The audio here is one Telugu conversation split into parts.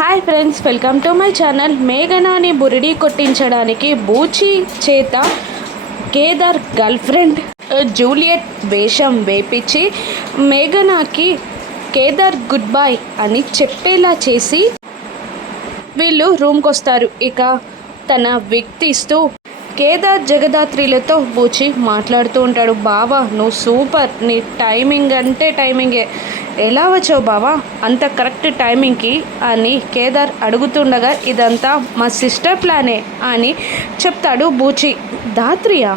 Hi friends, welcome to my channel. మేఘనాని బురిడి కొట్టించడానికి బూచి చేత కేదార్ గర్ల్ ఫ్రెండ్ జూలియట్ వేషం వేపించి మేఘనాకి కేదార్ గుడ్ బై అని చెప్పేలా చేసి వీళ్ళు రూమ్కి వస్తారు. ఇక తన వ్యక్తిస్తూ కేదార్ జగదాత్రిలతో బూచి మాట్లాడుతూ ఉంటాడు. బావా నువ్వు సూపర్, నీ టైమింగ్ అంటే టైమింగే, ఎలా వచ్చావు బావా అంత కరెక్ట్ టైమింగ్కి అని కేదార్ అడుగుతుండగా ఇదంతా మా సిస్టర్ ప్లానే అని చెప్తాడు బూచి. దాత్రియా,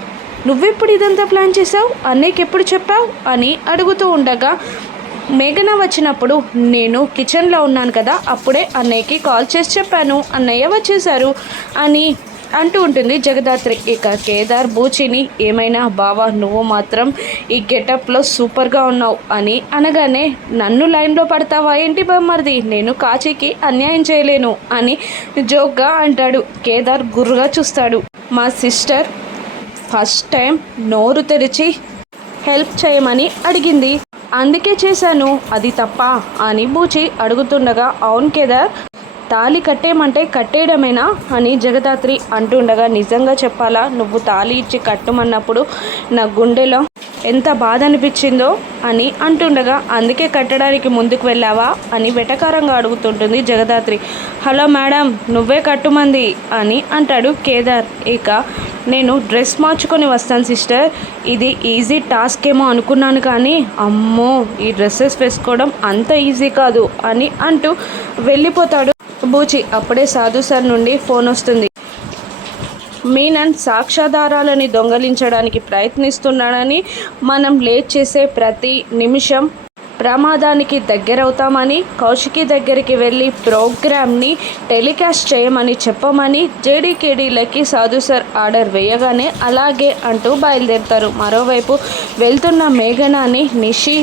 నువ్వెప్పుడు ఇదంతా ప్లాన్ చేసావు, అన్నయ్యకి ఎప్పుడు చెప్పావు అని అడుగుతూ ఉండగా మేఘన వచ్చినప్పుడు నేను కిచెన్లో ఉన్నాను కదా, అప్పుడే అన్నయ్యకి కాల్ చేసి చెప్పాను, అన్నయ్య వచ్చేసారు అని అంటూ ఉంటుంది జగదాత్రి. ఇక కేదార్ బూచిని ఏమైనా బావా నువ్వు మాత్రం ఈ గెటప్లో సూపర్గా ఉన్నావు అని అనగానే నన్ను లైన్లో పడతావా ఏంటి బామ్మర్ది, నేను కాచికి అన్యాయం చేయలేను అని జోక్గా అంటాడు. కేదార్ గుర్రుగా చూస్తాడు. మా సిస్టర్ ఫస్ట్ టైం నోరు తెరిచి హెల్ప్ చేయమని అడిగింది, అందుకే చేశాను, అది తప్ప అని బూచి అడుగుతుండగా అవును కేదార్, తాళి కట్టేయమంటే కట్టేయడమేనా అని జగదాత్రి అంటుండగా నిజంగా చెప్పాలా, నువ్వు తాళి ఇచ్చి కట్టమన్నప్పుడు నా గుండెలో ఎంత బాధ అనిపించిందో అని అంటుండగా అందుకే కట్టడానికి ముందుకు వెళ్ళావా అని వెటకారంగా అడుగుతుంటుంది జగదాత్రి. హలో మేడం, నువ్వే కట్టుమంది అని అంటాడు కేదార్. ఇక నేను డ్రెస్ మార్చుకొని వస్తాను సిస్టర్, ఇది ఈజీ టాస్క్ ఏమో అనుకున్నాను కానీ అమ్మో ఈ డ్రెస్సెస్ వేసుకోవడం అంత ఈజీ కాదు అని అంటూ వెళ్ళిపోతాడు బూచి. అప్పుడే సాధు సార్ నుండి ఫోన్ వస్తుంది. మీనన్ సాక్ష్యాధారాలని దొంగలించడానికి ప్రయత్నిస్తున్నాడని, మనం లేట్ చేసే ప్రతి నిమిషం ప్రమాదానికి దగ్గరవుతామని, కౌశికి దగ్గరికి వెళ్ళి ప్రోగ్రామ్ని టెలికాస్ట్ చేయమని చెప్పమని జేడీకేడీలకి సాధు సార్ ఆర్డర్ వేయగానే అలాగే అంటూ బయలుదేరుతారు. మరోవైపు వెళ్తున్న మేఘనాని నిషి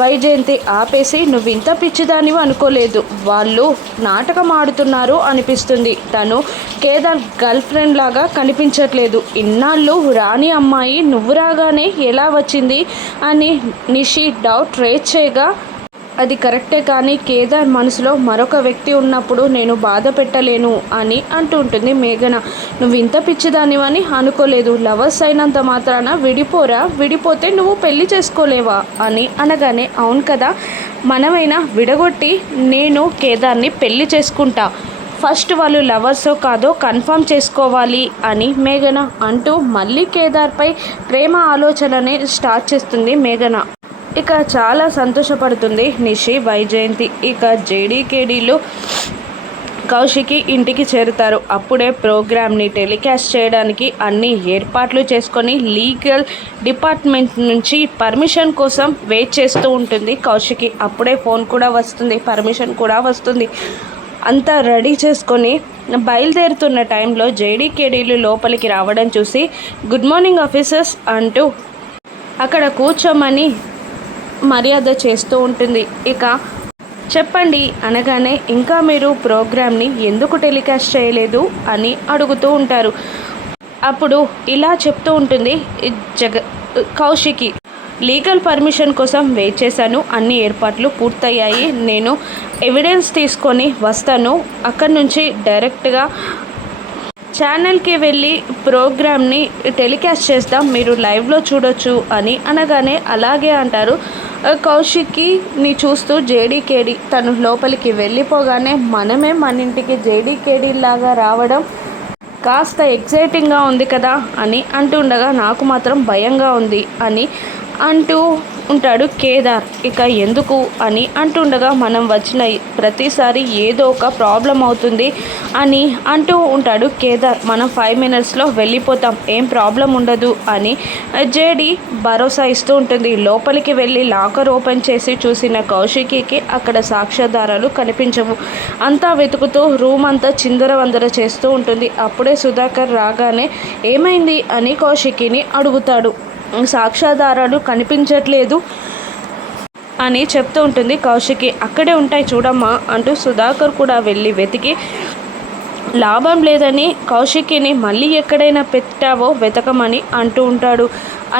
వైజయంతి ఆపేసి నువ్వు ఇంత పిచ్చిదానివి అనుకోలేదు, వాళ్ళు నాటకం ఆడుతున్నారు అనిపిస్తుంది, తను కేదార్ గర్ల్ ఫ్రెండ్ లాగా కనిపించట్లేదు, ఇన్నాళ్ళు రాని అమ్మాయి నువ్వు రాగానే ఎలా వచ్చింది అని నిషి డౌట్ రేజ్ చేయగా అది కరెక్టే కానీ కేదార్ మనసులో మరొక వ్యక్తి ఉన్నప్పుడు నేను బాధ పెట్టలేను అని అంటూ ఉంటుంది మేఘన. నువ్వు ఇంత పిచ్చిదానివని అనుకోలేదు, లవర్స్ అయినంత మాత్రాన విడిపోరా, విడిపోతే నువ్వు పెళ్లి చేసుకోలేవా అని అనగానే అవును కదా, మనమైనా విడగొట్టి నేను కేదార్ని పెళ్లి చేసుకుంటా, ఫస్ట్ వాళ్ళు లవర్సో కాదో కన్ఫర్మ్ చేసుకోవాలి అని మేఘన అంటూ మళ్ళీ కేదార్పై ప్రేమ ఆలోచననే స్టార్ట్ చేస్తుంది మేఘన. ఇక చాలా సంతోషపడుతుంది నిషి వైజయంతి. ఇక జేడీకేడీలు కౌశికి ఇంటికి చేరుతారు. అప్పుడే ప్రోగ్రామ్ని టెలికాస్ట్ చేయడానికి అన్ని ఏర్పాట్లు చేసుకొని లీగల్ డిపార్ట్మెంట్ నుంచి పర్మిషన్ కోసం వెయిట్ చేస్తూ ఉంటుంది కౌశికి. అప్పుడే ఫోన్ కూడా వస్తుంది, పర్మిషన్ కూడా వస్తుంది. అంతా రెడీ చేసుకొని బయలుదేరుతున్న టైంలో జేడీకేడీలు లోపలికి రావడం చూసి గుడ్ మార్నింగ్ ఆఫీసర్స్ అంటూ అక్కడ కూర్చోమని మర్యాద చేస్తూ ఉంటుంది. ఇక చెప్పండి అనగానే ఇంకా మీరు ప్రోగ్రామ్ని ఎందుకు టెలికాస్ట్ చేయలేదు అని అడుగుతూ ఉంటారు. అప్పుడు ఇలా చెప్తూ ఉంటుంది కౌశికి, లీగల్ పర్మిషన్ కోసం వెయిట్ చేశాను, అన్ని ఏర్పాట్లు పూర్తయ్యాయి, నేను ఎవిడెన్స్ తీసుకొని వస్తాను, అక్కడి నుంచి డైరెక్ట్గా ఛానల్కి వెళ్ళి ప్రోగ్రామ్ని టెలికాస్ట్ చేస్తాం, మీరు లైవ్లో చూడొచ్చు అని అనగానే అలాగే అంటారు. కౌశిక్ని చూస్తూ జేడీకేడీ తను లోపలికి వెళ్ళిపోగానే మనమే మన ఇంటికి జేడీకేడీ లాగా రావడం కాస్త ఎక్సైటింగ్గా ఉంది కదా అని అంటుండగా నాకు మాత్రం భయంగా ఉంది అని అంటూ ఉంటాడు కేదార్. ఇక ఎందుకు అని అంటుండగా మనం వచ్చిన ప్రతిసారి ఏదో ఒక ప్రాబ్లం అవుతుంది అని అంటూ ఉంటాడు కేదార్. మనం 5 minutesలో వెళ్ళిపోతాం, ఏం ప్రాబ్లం ఉండదు అని జేడీ భరోసా ఇస్తూ ఉంటుంది. లోపలికి వెళ్ళి లాకర్ ఓపెన్ చేసి చూసిన కౌశికి అక్కడ సాక్ష్యాధారాలు కనిపించవు. అంతా వెతుకుతూ రూమ్ అంతా చిందరవందర చేస్తూ ఉంటుంది. అప్పుడే సుధాకర్ రాగానే ఏమైంది అని కౌశికిని అడుగుతాడు. సాక్ష్యాధారాలు కనిపించట్లేదు అని చెప్తూ ఉంటుంది కౌశికి. అక్కడే ఉంటాయి చూడమ్మా అంటూ సుధాకర్ కూడా వెళ్ళి వెతికి లాభం లేదని కౌశికిని మళ్ళీ ఎక్కడైనా పెట్టావో వెతకమని అంటూ ఉంటాడు.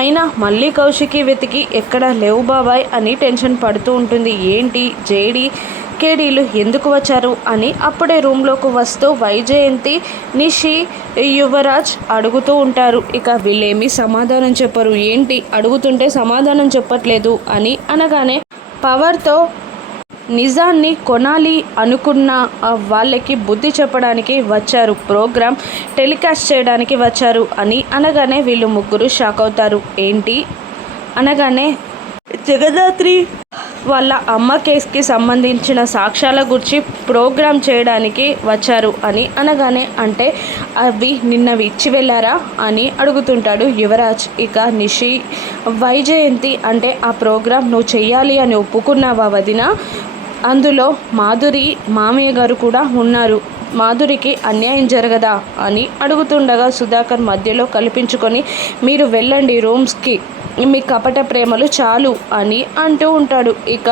అయినా మళ్ళీ కౌశికి వెతికి ఎక్కడ లేవు బాబాయ్ అని టెన్షన్ పడుతూ ఉంటుంది. ఏంటి జేడీ కేడీలు ఎందుకు వచ్చారు అని అప్పుడే రూమ్లోకి వస్తూ వైజయంతి, నిషి, యువరాజ్ అడుగుతూ ఉంటారు. ఇక వీళ్ళేమీ సమాధానం చెప్పరు. ఏంటి అడుగుతుంటే సమాధానం చెప్పట్లేదు అని అనగానే, పవర్తో నిజాన్ని కొనాలి అనుకున్న వాళ్ళకి బుద్ధి చెప్పడానికి వచ్చారు, ప్రోగ్రామ్ టెలికాస్ట్ చేయడానికి వచ్చారు అని అనగానే వీళ్ళు ముగ్గురు షాక్ అవుతారు. ఏంటి అనగానే, జగదాత్రి వాళ్ళ అమ్మ కేసుకి సంబంధించిన సాక్ష్యాల గురించి ప్రోగ్రామ్ చేయడానికి వచ్చారు అని అనగానే, అంటే అవి నిన్నవి ఇచ్చి వెళ్ళారా అని అడుగుతుంటాడు యువరాజ్. ఇక నిషి, వైజయంతి, అంటే ఆ ప్రోగ్రామ్ నువ్వు చెయ్యాలి అని ఒప్పుకున్నావా వదిన? అందులో మాధురి మామయ్య గారు కూడా ఉన్నారు, మాధురికి అన్యాయం జరగదా అని అడుగుతుండగా సుధాకర్ మధ్యలో కల్పించుకొని, మీరు వెళ్ళండి రూమ్స్కి, మీ కపట ప్రేమలు చాలు అని అంటూ ఉంటాడు. ఇక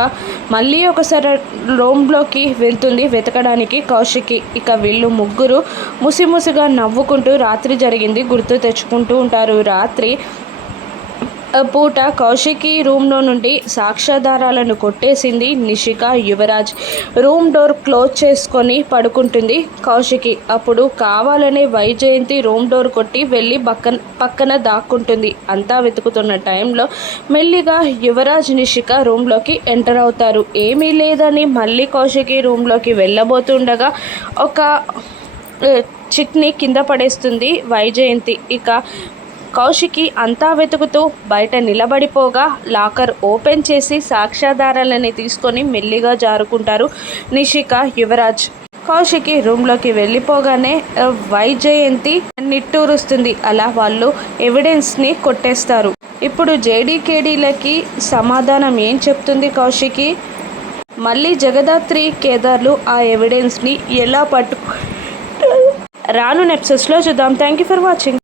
మళ్ళీ ఒకసారి రూమ్లోకి వెళ్తుంది వెతకడానికి కౌశికి. ఇక వీళ్ళు ముగ్గురు ముసిముసిగా నవ్వుకుంటూ రాత్రి జరిగింది గుర్తు తెచ్చుకుంటూ ఉంటారు. రాత్రి పూట కౌశికి రూమ్లో నుండి సాక్ష్యాధారాలను కొట్టేసింది Nishika. Yuvraj room door close చేసుకొని పడుకుంటుంది కౌశికి. అప్పుడు కావాలనే వైజయంతి రూమ్ డోర్ కొట్టి వెళ్ళి పక్కన దాక్కుంటుంది. అంతా వెతుకుతున్న టైంలో మెల్లిగా యువరాజ్, నిషిక రూమ్లోకి ఎంటర్ అవుతారు. ఏమీ లేదని మళ్ళీ కౌశికి రూమ్లోకి వెళ్ళబోతుండగా ఒక చిట్ని కింద పడేస్తుంది వైజయంతి. ఇక కౌశికి అంతా వెతుకుతూ బయట నిలబడిపోగా లాకర్ ఓపెన్ చేసి సాక్ష్యాధారాలని తీసుకొని మెల్లిగా జారుకుంటారు నిషిక, యువరాజ్. కౌశికి రూమ్లోకి వెళ్ళిపోగానే వైజయంతి నిట్టూరుస్తుంది. అలా వాళ్ళు ఎవిడెన్స్ని కొట్టేస్తారు. ఇప్పుడు జేడీకేడీలకి సమాధానం ఏం చెప్తుంది కౌశికి? మళ్ళీ జగదాత్రి, కేదార్లు ఆ ఎవిడెన్స్ని ఎలా రాను ఎపిసోడ్స్లో చూద్దాం. Thank you for watching.